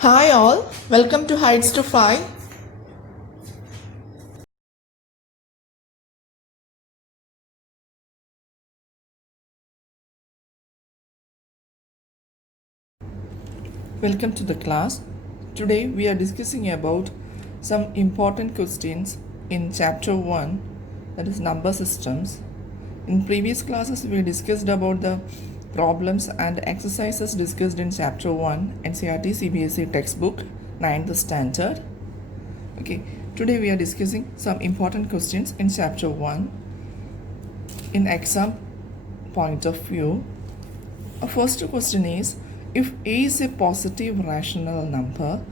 Hi all, welcome to Heights to Fly. Welcome to the class. Today we are discussing about some important questions in chapter 1, that is number systems. In previous classes we discussed about the problems and exercises discussed in chapter 1 NCERT CBSE textbook 9th standard. Okay, today we are discussing some important questions in chapter 1 in exam point of view. Our first question is, if a is a positive rational number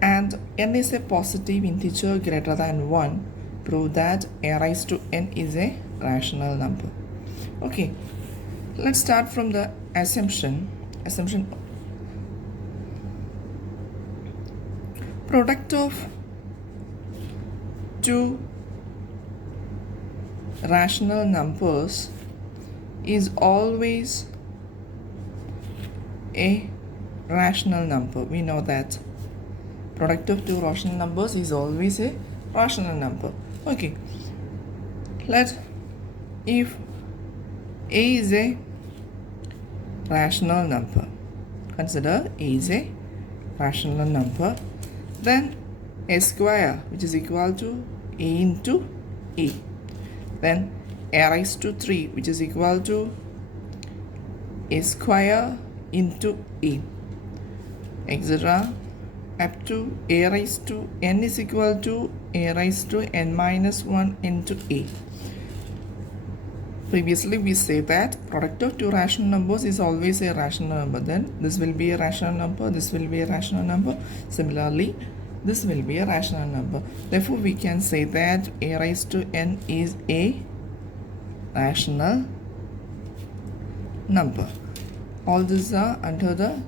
and n is a positive integer greater than 1, prove that a raised to n is a rational number. Okay, let's start from the assumption. Product of two rational numbers is always a rational number. We know that product of two rational numbers is always a rational number. Okay, if a is a rational number, consider a is a rational number, then a square, which is equal to a into a, then a raised to 3, which is equal to a square into a, etc., up to a raised to n is equal to a raised to n minus 1 into a. Previously we say that product of two rational numbers is always a rational number. Then this will be a rational number, this will be a rational number. Similarly, this will be a rational number. Therefore, we can say that a raised to n is a rational number. All these are under the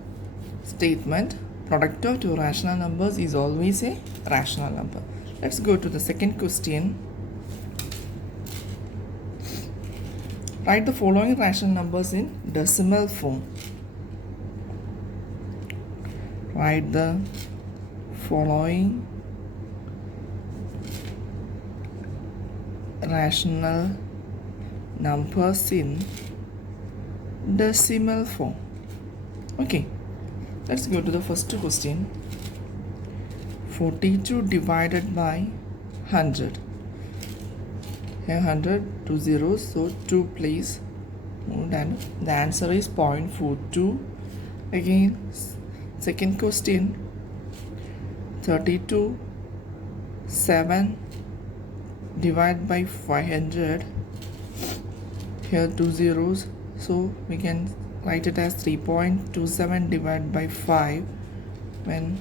statement product of two rational numbers is always a rational number. Let's go to the second question. Write the following rational numbers in decimal form. Write the following rational numbers in decimal form. Okay, let's go to the first question. 42 divided by 100. Here 100, 2 zeros, so 2 place moved and the answer is 0.42. Again, second question. 32 7 divided by 500. Here 2 zeros, so we can write it as 3.27 divided by 5, when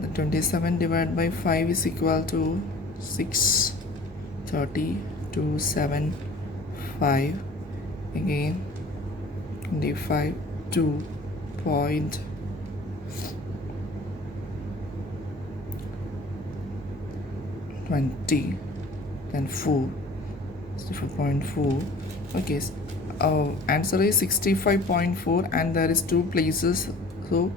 the 27 divided by 5 is equal to 630,275. Again 25 2.20, then 4, 64.4. Okay, answer is 65.4 and there is 2 places, so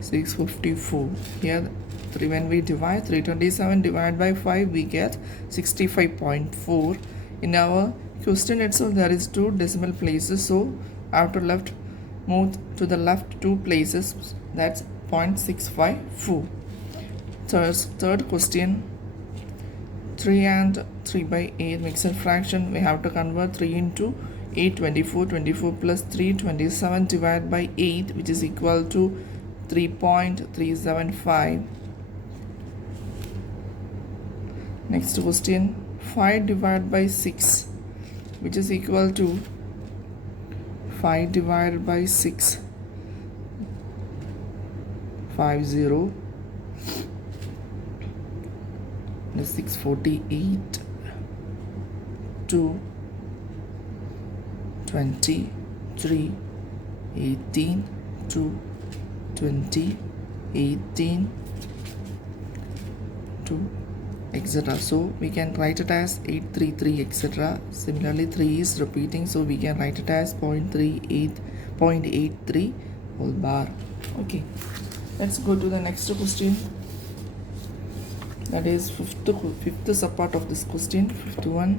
654. Here when we divide 327 divided by 5, we get 65.4. In our question itself there is 2 decimal places, so after left move to the left 2 places, that's 0.654. Third question. 3 and 3 by 8 mixed fraction, we have to convert 3 into 8, 24, 24 plus 3, 27 divided by 8, which is equal to 3.375. Next question. 5 divided by 6, which is equal to 5 divided by 6, 50, the 648, 2, 20, 3, 18, 2, 20, 18, 2, etc. So we can write it as 833, etc. Similarly, 3 is repeating, so we can write it as 0.83. whole bar. Okay, let's go to the next question. That is fifth subpart of this question. Fifth one,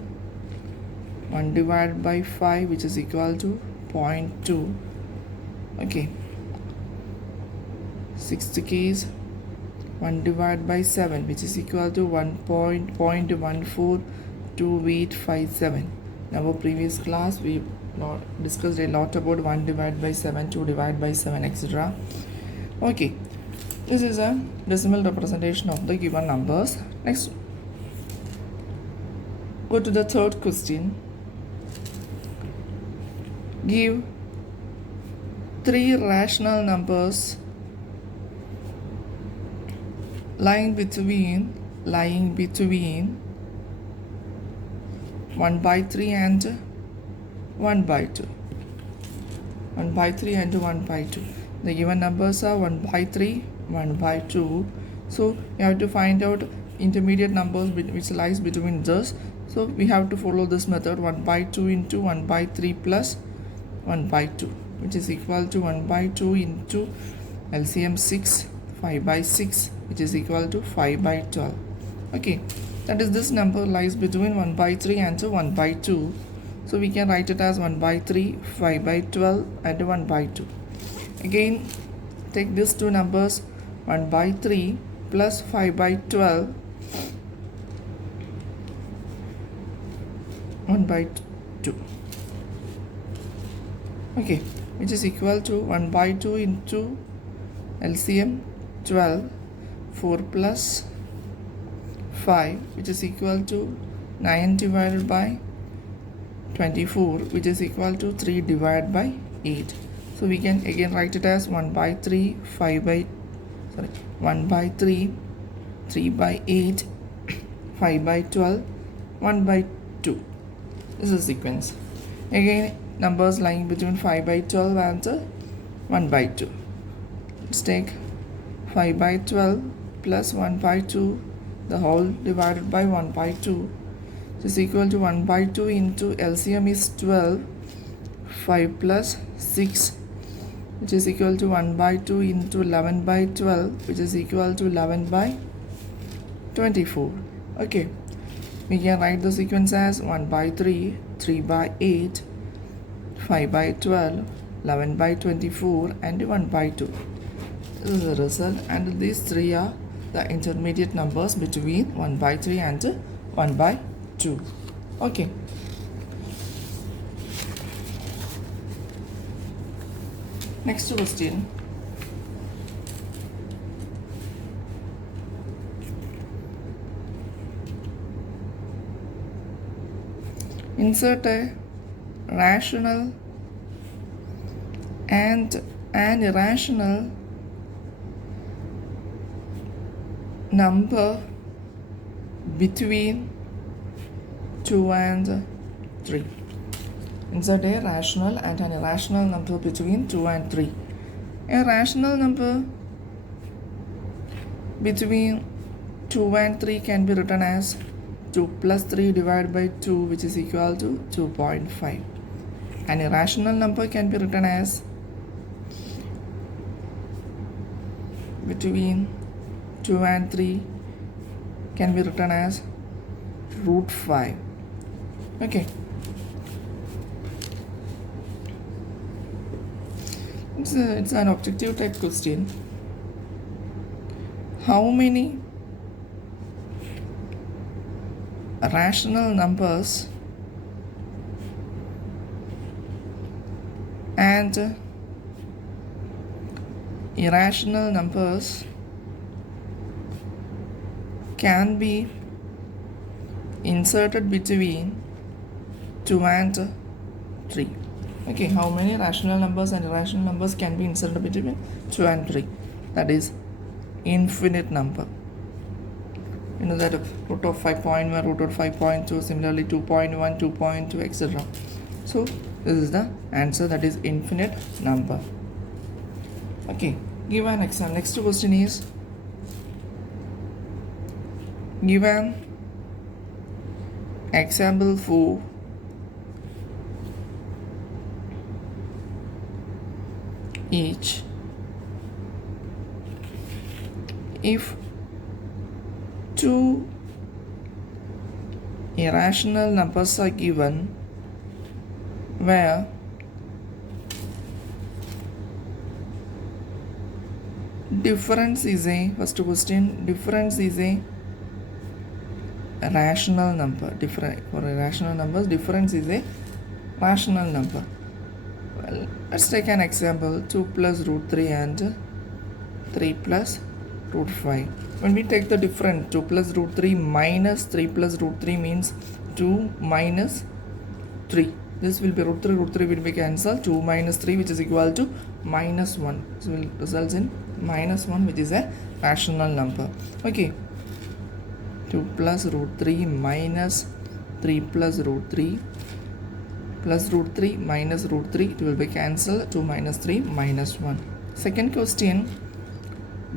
1 divided by 5, which is equal to 0.2. Okay, sixth case, 1 divided by 7, which is equal to 1.14287. In our previous class we discussed a lot about 1 divided by 7, 2 divided by 7, etc. Okay, this is a decimal representation of the given numbers. Next, go to the third question. Give 3 rational numbers lying between 1 by 3 and 1 by 2. 1 by 3 and 1 by 2. The given numbers are 1 by 3, 1 by 2. So you have to find out intermediate numbers which lies between this. So we have to follow this method: 1 by 2 into 1 by 3 plus 1 by 2, which is equal to 1 by 2 into LCM 6, 5 by 6, which is equal to 5 by 12. Okay, that is, this number lies between 1 by 3 and 1 by 2. So we can write it as 1 by 3, 5 by 12 and 1 by 2. Again, take these two numbers, 1 by 3 plus 5 by 12, 1 by 2. Okay, which is equal to 1 by 2 into LCM 12, 4 plus 5, which is equal to 9 divided by 24, which is equal to 3 divided by 8. So we can again write it as 1 by 3, 1 by 3, 3 by 8, 5 by 12, 1 by 2. This is a sequence. Again, numbers lying between 5 by 12 and 1 by 2. Let's take 5 by 12 plus 1 by 2, the whole divided by 1 by 2, which is equal to 1 by 2 into LCM is 12, 5 plus 6, which is equal to 1 by 2 into 11 by 12, which is equal to 11 by 24. Okay, we can write the sequence as 1 by 3, 3 by 8, 5 by 12, 11 by 24 and 1 by 2. This is the result, and these three are the intermediate numbers between 1 by 3 and 1 by 2. Okay. Next question. Insert a rational and an irrational number between 2 and 3. Insert a rational and an irrational number between 2 and 3. A rational number between 2 and 3 can be written as 2 plus 3 divided by 2, which is equal to 2.5. An irrational number can be written as between 2 and 3 can be written as root 5. Okay. It's an objective type question. How many rational numbers and irrational numbers can be inserted between 2 and 3. Okay, how many rational numbers and irrational numbers can be inserted between 2 and 3? That is infinite number. You know that root of 5.1, root of 5.2, similarly 2.1, 2.2, etc. So this is the answer, that is infinite number. Okay, give an example. Next question is, give an example for each if two irrational numbers are given where difference is a, first question, difference is a rational number. For irrational numbers, difference is a rational number. Well, let's take an example, 2 plus root 3 and 3 plus root 5. When we take the difference, 2 plus root 3 minus 3 plus root 3 means 2 minus 3. This will be root 3 will be cancelled. 2 minus 3, which is equal to minus 1. So will result in minus 1, which is a rational number. Okay. 2 plus root 3 minus 3 plus root 3 plus root 3 minus root 3, it will be cancelled. 2 minus 3 minus 1. Second question,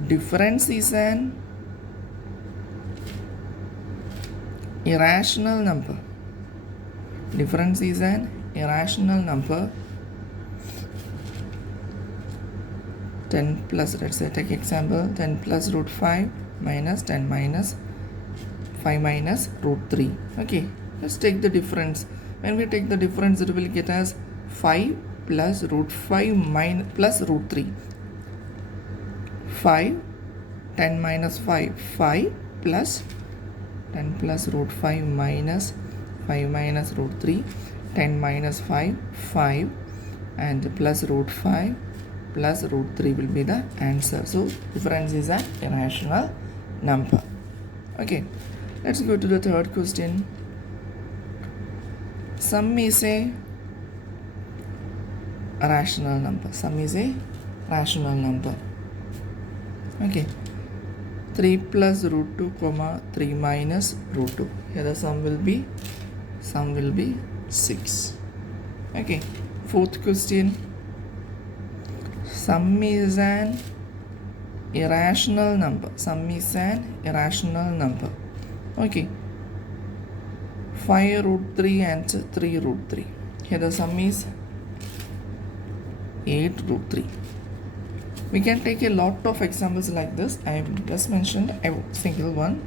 difference is an irrational number. Difference is an irrational number. 10 plus, let's say take example, 10 plus root 5 minus 10 minus 5 minus root 3. Okay, let's take the difference. When we take the difference, it will get as 5 plus root 5 minus plus root 3. 5, 10 minus 5, 5 plus 10 plus root 5 minus 5 minus root 3, 10 minus 5, 5, and plus root 5 plus root 3 will be the answer. So difference is an irrational number. Okay, let's go to the third question. Sum is a rational number. Sum is a rational number. Okay, 3 plus root 2 comma 3 minus root 2. Here the sum will be 6. Okay, fourth question. Sum is an irrational number. Sum is an irrational number. Okay, 5 root 3 and 3 root 3. Here the sum is 8 root 3. We can take a lot of examples like this. I have just mentioned a single one.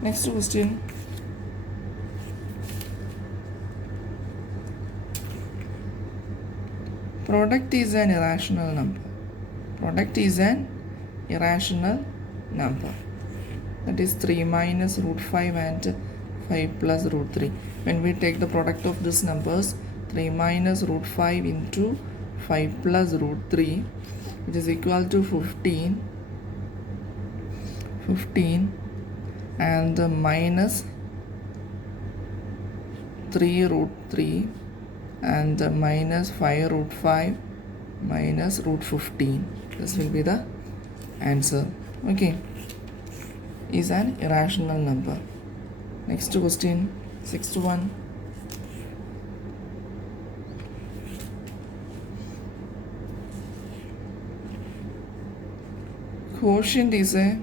Next question. Product is an irrational number. Product is an irrational number. That is 3 minus root 5 and 5 plus root 3. When we take the product of these numbers, 3 minus root 5 into 5 plus root 3, which is equal to 15, and minus 3 root 3 and minus 5 root 5 minus root 15. This will be the answer. Okay, is an irrational number. Next question, sixth one. Quotient is a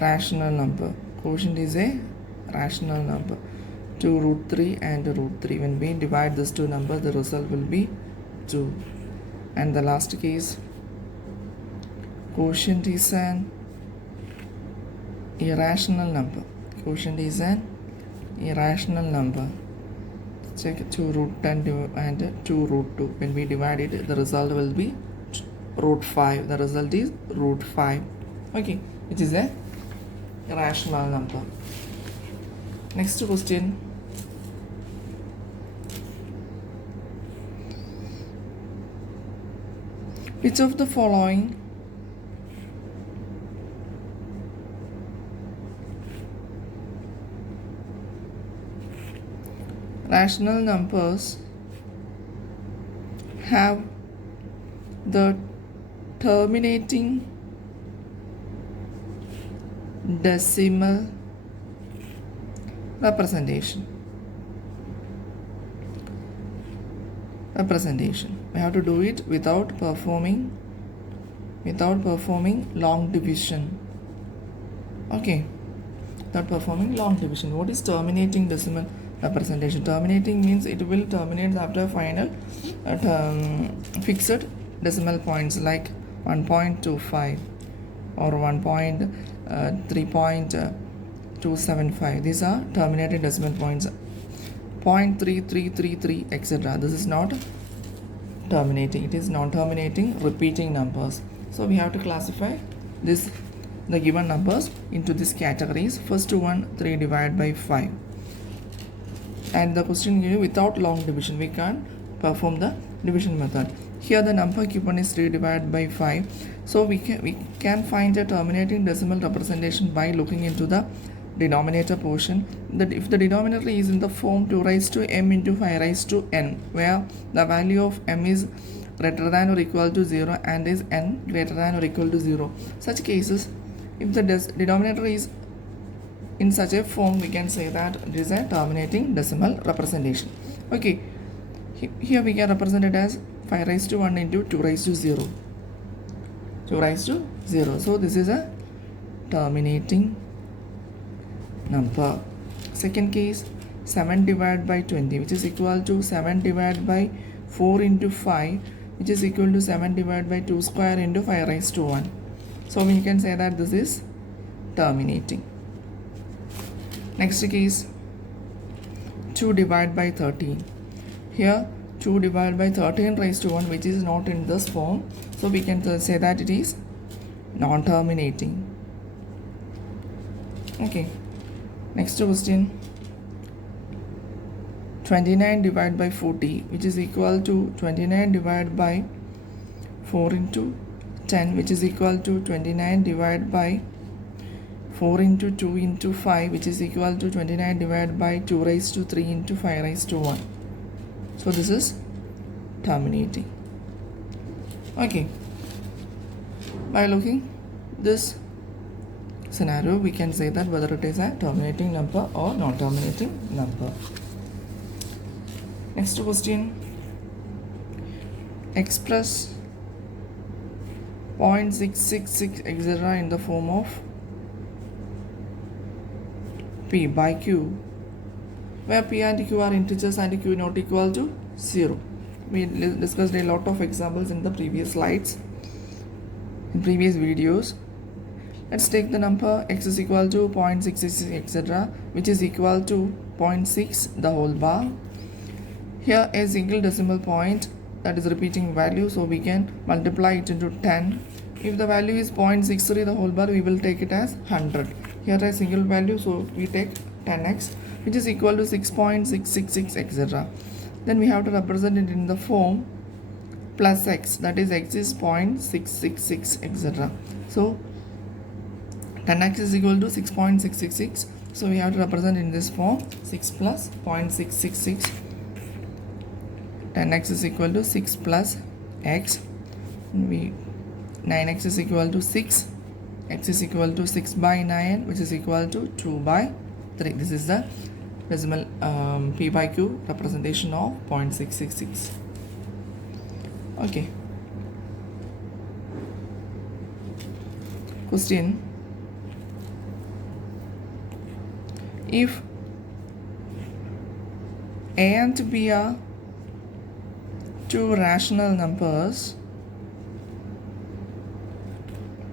rational number. Quotient is a rational number. 2 root 3 and root 3. When we divide these two numbers, the result will be 2. And the last case, quotient is an irrational number. Quotient is an irrational number. Check 2 root 10 and 2 root 2. When we divide it, the result will be root 5. The result is root 5. Okay, which is a irrational number. Next question. Which of the following rational numbers have the terminating decimal representation? We have to do it without performing long division. Okay, without performing long division. What is terminating decimal representation. Terminating means it will terminate after final fixed decimal points like 1.25 or 3.275. These are terminating decimal points. 0.3333 etc. This is not terminating. It is non-terminating repeating numbers. So we have to classify the given numbers into these categories. First one, 3 divided by 5. And the question given without long division, we can perform the division method. Here the number given is 3 divided by 5. So we can find a terminating decimal representation by looking into the denominator portion. That if the denominator is in the form 2 raised to m into 5 raised to n, where the value of m is greater than or equal to 0 and is n greater than or equal to 0. Such cases, if the denominator is in such a form, we can say that it is a terminating decimal representation. Okay, here we can represent it as 5 raised to 1 into 2 raised to 0. 2 raised to 0. So this is a terminating number. Second case, 7 divided by 20, which is equal to 7 divided by 4 into 5, which is equal to 7 divided by 2 square into 5 raised to 1. So we can say that this is terminating. Next case, 2 divided by 13. Here 2 divided by 13 raised to 1, which is not in this form. So we can say that it is non-terminating. Okay. Next question, 29 divided by 40, which is equal to 29 divided by 4 into 10, which is equal to 29 divided by 4 into 2 into 5, which is equal to 29 divided by 2 raised to 3 into 5 raised to 1. So this is terminating. Okay. By looking this scenario, we can say that whether it is a terminating number or non-terminating number. Next question, express 0.666 etc. in the form of P by Q, where P and Q are integers and Q not equal to 0. We discussed a lot of examples in the previous slides, in previous videos. Let's take the number x is equal to 0.666 etc., which is equal to 0.6 the whole bar. Here a single decimal point that is repeating value, so we can multiply it into 10. If the value is 0.63 the whole bar, we will take it as 100. Here a single value, so we take 10x, which is equal to 6.666 etc. Then we have to represent it in the form plus x, that is x is 0.666 etc. So 10x is equal to 6.666. So we have to represent in this form 6 plus 0.666. 10x is equal to 6 plus x. 9x is equal to 6. X is equal to 6 by 9, which is equal to 2 by 3. This is the decimal P by Q representation of 0.666. Okay. Question, if A and B are two rational numbers,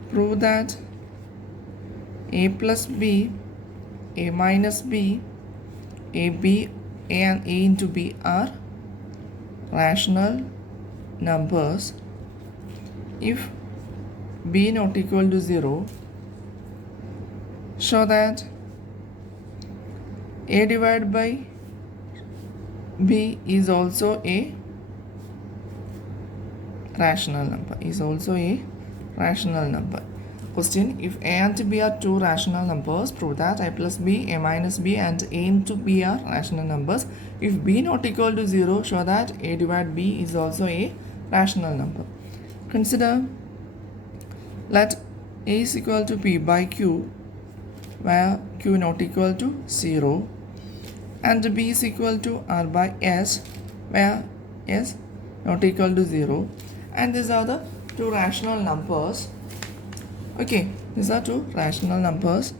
prove that A plus B, A minus B, A and A into B are rational numbers if B not equal to 0. Show that A divided by B is also a rational number. Question, if A and B are two rational numbers, prove that A plus B, A minus B and A into B are rational numbers. If B not equal to 0, show that A divided B is also a rational number. Consider, let A is equal to P by Q, where Q not equal to 0, and B is equal to R by S, where S not equal to 0, and these are the two rational numbers. Okay, these are two rational numbers.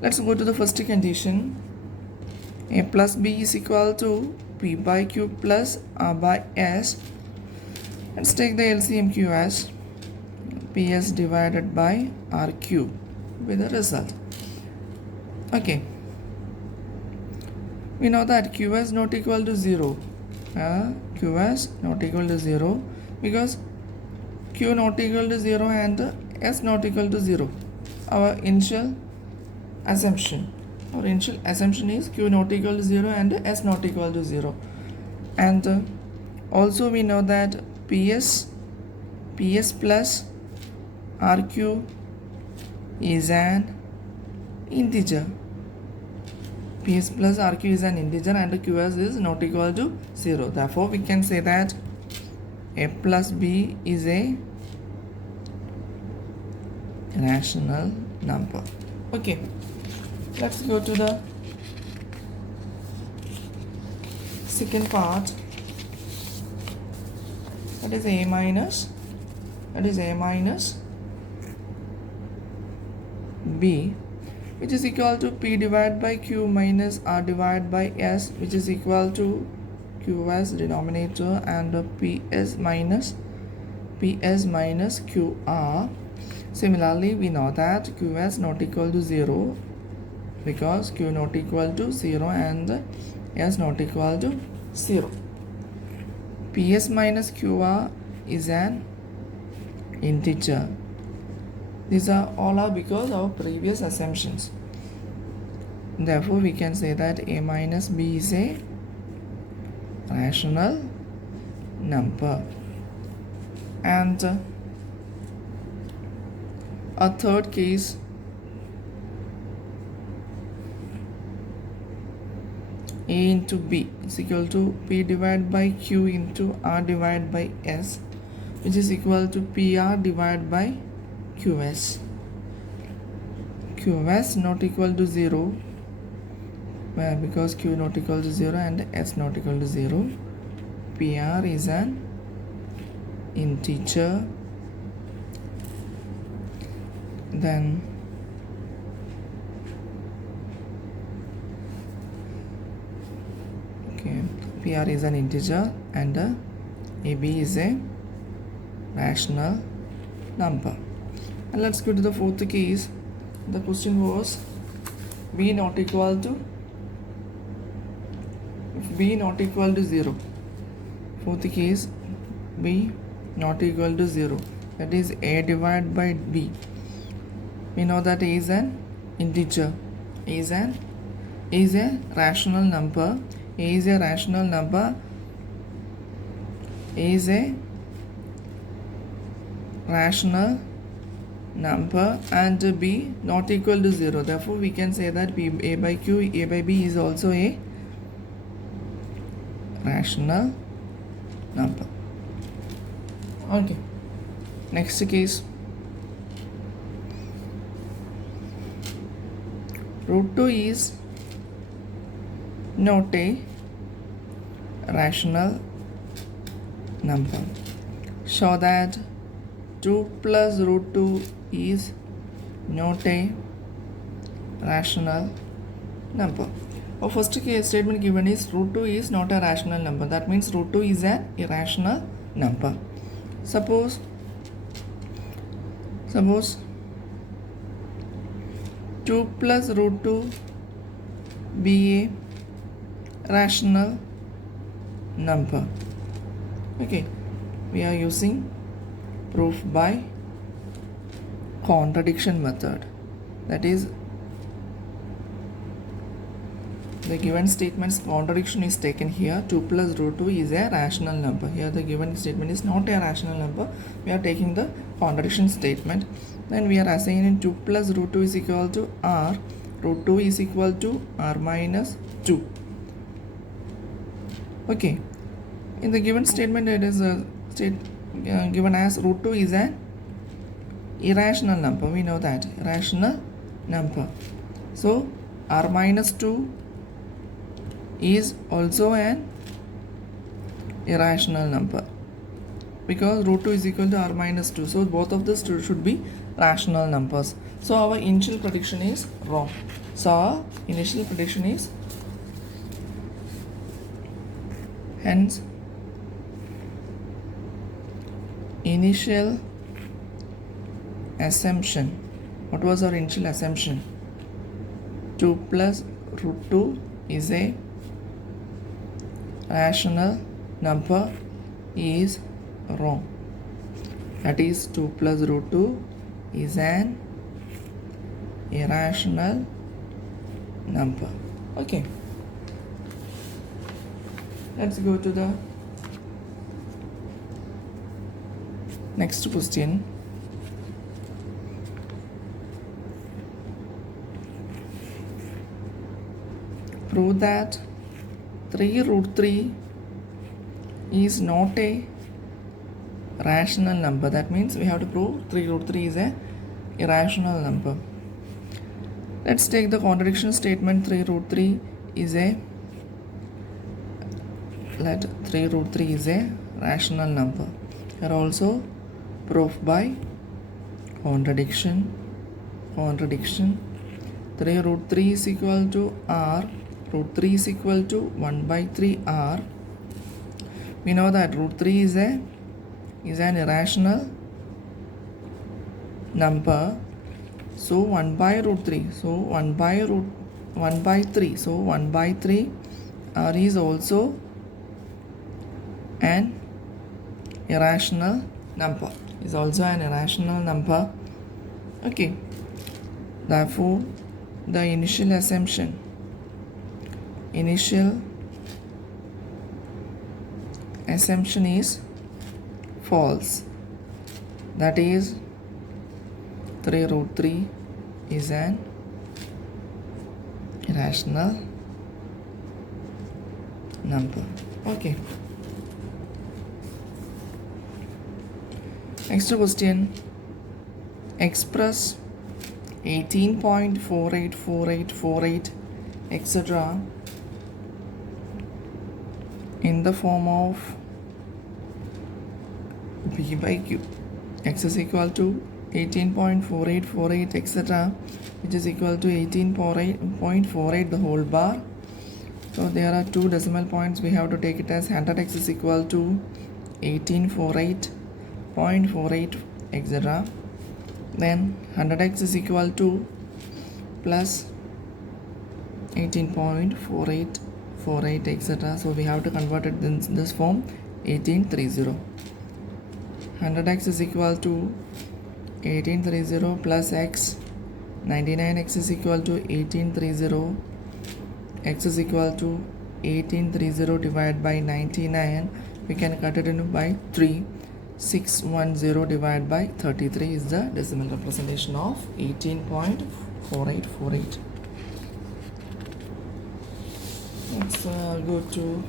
Let's go to the first condition. A plus B is equal to P by Q plus R by S. Let's take the LCM Q as PS divided by RQ with the result. Okay. We know that QS not equal to 0. QS not equal to 0 because Q not equal to 0 and S not equal to 0. Our initial assumption is Q not equal to 0 and S not equal to 0. And also we know that PS plus RQ is an integer. PS plus RQ is an integer and QS is not equal to 0. Therefore, we can say that A plus B is a rational number. Okay, let's go to the second part. That is A minus B, which is equal to P divided by Q minus R divided by S, which is equal to Q as denominator and PS minus QR. Similarly, we know that QS not equal to 0 because Q not equal to 0 and S not equal to 0. PS minus QR is an integer. These are all because of previous assumptions. Therefore, we can say that A minus B is a rational number. And a third case, A into B is equal to P divided by Q into R divided by S, which is equal to PR divided by QS. QS not equal to 0 because Q not equal to 0 and S not equal to 0. PR is an integer. Then PR is an integer and AB is a rational number. And let's go to the fourth case. The question was B not equal to, if B not equal to 0. Fourth case, B not equal to 0. That is A divided by B. We know that A is an integer. A is a rational number. A is a rational number. A is a rational number and B not equal to 0. Therefore, we can say that A by Q, A by B is also a rational number. Okay. Next case. Root 2 is not a rational number. Show that 2 plus root 2 is not a rational number. Our first case statement given is root 2 is not a rational number. That means root 2 is an irrational number. Suppose 2 plus root 2 be a rational number. Okay, we are using proof by contradiction method. That is, the given statement's contradiction is taken here. 2 plus root 2 is a rational number. Here the given statement is not a rational number. We are taking the contradiction statement. Then we are assigning 2 plus root 2 is equal to R. Root 2 is equal to R minus 2. Okay. In the given statement, it is given as root 2 is an irrational number. We know that. Rational number. So, R minus 2 is also an irrational number because root 2 is equal to R minus 2. So, both of these should be rational numbers. So, our initial prediction is wrong. So, our initial prediction is Hence, initial assumption. What was our initial assumption? 2 plus root 2 is a rational number is wrong. That is 2 plus root 2 is an irrational number. Okay. Let's go to the next question. Prove that 3 root 3 is not a rational number. That means we have to prove 3 root 3 is a irrational number. Let's take the contradiction statement. 3 root 3 is a rational number. Here also proof by contradiction. 3 root 3 is equal to r. Root 3 is equal to 1 by 3 r. We know that root 3 is an irrational number. So 1 by root 3. So 1 by 3. So 1 by 3 r is also an irrational number. Okay. Therefore, the initial assumption is false. That is 3 root 3 is an irrational number. Okay. Next question. Express 18.484848 etc. in the form of b by q. X is equal to 18.4848 etc. which is equal to 18.48 the whole bar. So there are two decimal points. We have to take it as 100x is equal to 1848.48 etc. Then 100x is equal to plus 18.4848 etc. So we have to convert it in this form 1830. 100x is equal to 1830 plus x. 99x is equal to 1830. X is equal to 1830 divided by 99. We can cut it into by 3. 610 divided by 33 is the decimal representation of 18.4848. Let's go to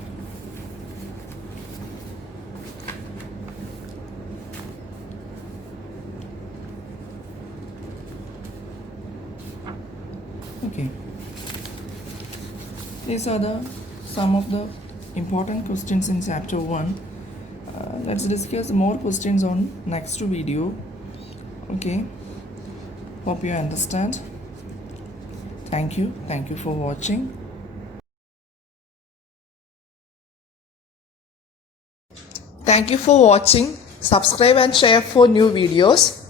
okay. These are some of the important questions in chapter 1. Let's discuss more questions on next video. Okay, hope you understand. Thank you for watching. Thank you for watching. Subscribe and share for new videos.